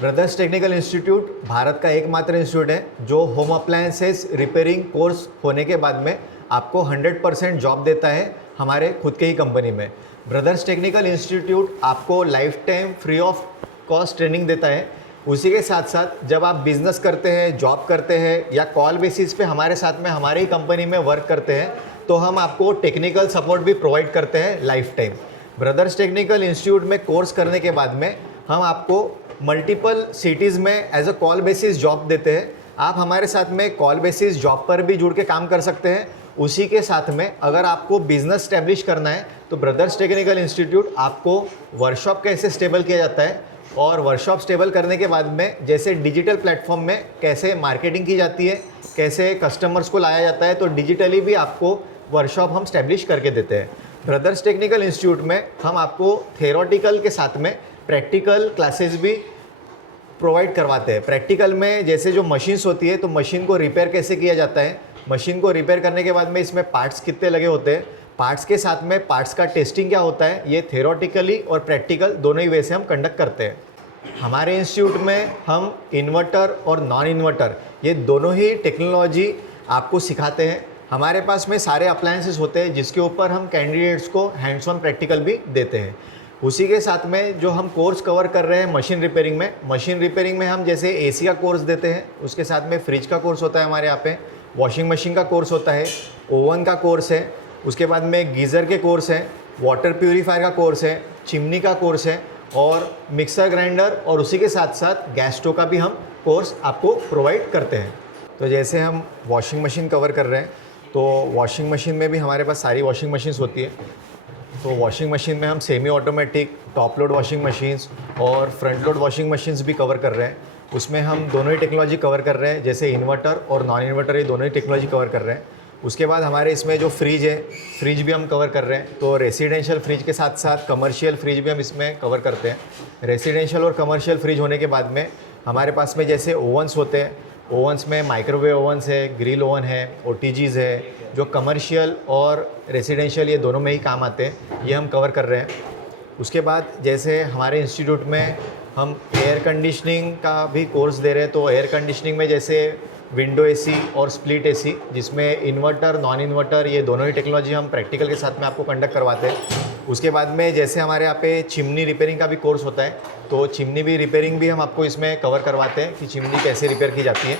Brothers technical institute Bharat का एकमात्र institute है जो होम अप्लायंसेस रिपेयरिंग कोर्स होने के बाद में आपको 100% जॉब देता है हमारे खुद के ही कंपनी में। ब्रदर्स टेक्निकल इंस्टीट्यूट आपको life time free of cost training देता है। उसी के साथ साथ जब आप बिजनेस करते हैं, जॉब करते हैं या कॉल बेसिस पे हमारे साथ में हमारे ही कंपनी में वर्क करते हैं तो हम आपको टेक्निकल सपोर्ट भी प्रोवाइड करते हैं lifetime. Brothers technical institute में कोर्स करने के बाद में हम आपको मल्टीपल सिटीज़ में as a call basis job देते हैं। आप हमारे साथ में कॉल बेसिस जॉब पर भी जुड़ के काम कर सकते हैं। उसी के साथ में अगर आपको बिजनेस स्टैब्लिश करना है तो ब्रदर्स टेक्निकल इंस्टीट्यूट आपको वर्कशॉप कैसे स्टेबल किया जाता है और वर्कशॉप स्टेबल करने के बाद में जैसे डिजिटल प्लेटफॉर्म में कैसे मार्केटिंग की जाती है, कैसे कस्टमर्स को लाया जाता है, तो डिजिटली भी आपको वर्कशॉप हम स्टैब्लिश करके देते हैं। ब्रदर्स टेक्निकल इंस्टीट्यूट में हम आपको थेरोटिकल के साथ में प्रैक्टिकल क्लासेस भी प्रोवाइड करवाते हैं। प्रैक्टिकल में जैसे जो मशीन्स होती है तो मशीन को रिपेयर कैसे किया जाता है, मशीन को रिपेयर करने के बाद में इसमें पार्ट्स कितने लगे होते हैं, पार्ट्स के साथ में पार्ट्स का टेस्टिंग क्या होता है, ये थेरोटिकली और प्रैक्टिकल दोनों ही वे से हम कंडक्ट करते हैं। हमारे इंस्टीट्यूट में हम इन्वर्टर और नॉन इन्वर्टर ये दोनों ही टेक्नोलॉजी आपको सिखाते हैं। हमारे पास में सारे अप्लायंसेस होते हैं जिसके ऊपर हम कैंडिडेट्स को हैंड्स ऑन प्रैक्टिकल भी देते हैं। उसी के साथ में जो हम कोर्स कवर कर रहे हैं मशीन रिपेयरिंग में हम जैसे एसी का कोर्स देते हैं, उसके साथ में फ्रिज का कोर्स होता है हमारे यहाँ पे, वॉशिंग मशीन का कोर्स होता है, ओवन का कोर्स है, उसके बाद में गीज़र के कोर्स है, वाटर प्यूरीफायर का कोर्स है, चिमनी का कोर्स है और मिक्सर ग्राइंडर और उसी के साथ साथ गैस स्टोव का भी हम कोर्स आपको प्रोवाइड करते हैं। तो जैसे हम वॉशिंग मशीन कवर कर रहे हैं तो वॉशिंग मशीन में भी हमारे पास सारी वॉशिंग मशीन्स होती है। तो वॉशिंग मशीन में हम semi automatic, top load washing machines और फ्रंट लोड वॉशिंग मशीन्स भी कवर कर रहे हैं। उसमें हम दोनों ही टेक्नोलॉजी कवर कर रहे हैं, जैसे इन्वर्टर और नॉन इन्वर्टर ये दोनों ही टेक्नोलॉजी कवर कर रहे हैं। उसके बाद हमारे इसमें जो फ्रिज है, फ्रिज भी हम कवर कर रहे हैं। तो रेसिडेंशियल फ्रिज के साथ साथ कमर्शियल फ्रिज भी हम इसमें कवर करते हैं। रेसिडेंशियल और कमर्शियल फ्रिज होने के बाद में हमारे पास में जैसे ओवंस होते हैं, ओवंस में माइक्रोवेव ओवंस है, ग्रिल ओवन है, ओटीजीज़ है, जो कमर्शियल और रेसिडेंशियल ये दोनों में ही काम आते हैं, ये हम कवर कर रहे हैं। उसके बाद जैसे हमारे इंस्टीट्यूट में हम एयर कंडीशनिंग का भी कोर्स दे रहे हैं। तो एयर कंडीशनिंग में जैसे विंडो एसी और स्प्लिट एसी, जिसमें इन्वर्टर, नॉन इन्वर्टर ये दोनों ही टेक्नोलॉजी हम प्रैक्टिकल के साथ में आपको कंडक्ट करवाते हैं। उसके बाद में जैसे हमारे यहाँ पे चिमनी रिपेयरिंग का भी कोर्स होता है, तो चिमनी भी रिपेयरिंग भी हम आपको इसमें कवर करवाते हैं कि चिमनी कैसे रिपेयर की जाती है।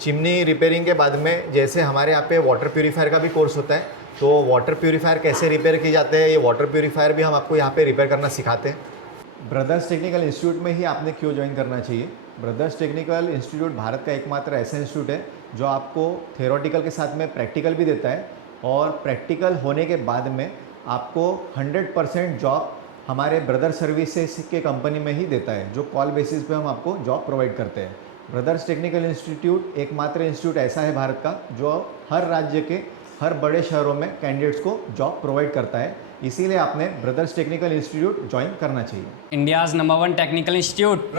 चिमनी रिपेयरिंग के बाद में जैसे हमारे यहाँ पे वाटर प्यूरीफायर का भी कोर्स होता है, तो वाटर प्यूरीफायर कैसे रिपेयर किए जाते हैं, ये वाटर प्यूरीफायर भी हम आपको यहाँ पे रिपेयर करना सिखाते हैं। ब्रदर्स टेक्निकल इंस्टीट्यूट में ही आपने क्यों ज्वाइन करना चाहिए? ब्रदर्स टेक्निकल इंस्टीट्यूट भारत का एकमात्र ऐसा इंस्टीट्यूट है जो आपको थेरोटिकल के साथ में प्रैक्टिकल भी देता है और प्रैक्टिकल होने के बाद में आपको 100% जॉब हमारे ब्रदर सर्विसेज के कंपनी में ही देता है, जो कॉल बेसिस पे हम आपको जॉब प्रोवाइड करते हैं। ब्रदर्स टेक्निकल इंस्टीट्यूट एकमात्र इंस्टीट्यूट ऐसा है भारत का जो हर राज्य के हर बड़े शहरों में कैंडिडेट्स को जॉब प्रोवाइड करता है। इसीलिए आपने ब्रदर्स टेक्निकल इंस्टीट्यूट ज्वाइन करना चाहिए। India's number 1 technical institute.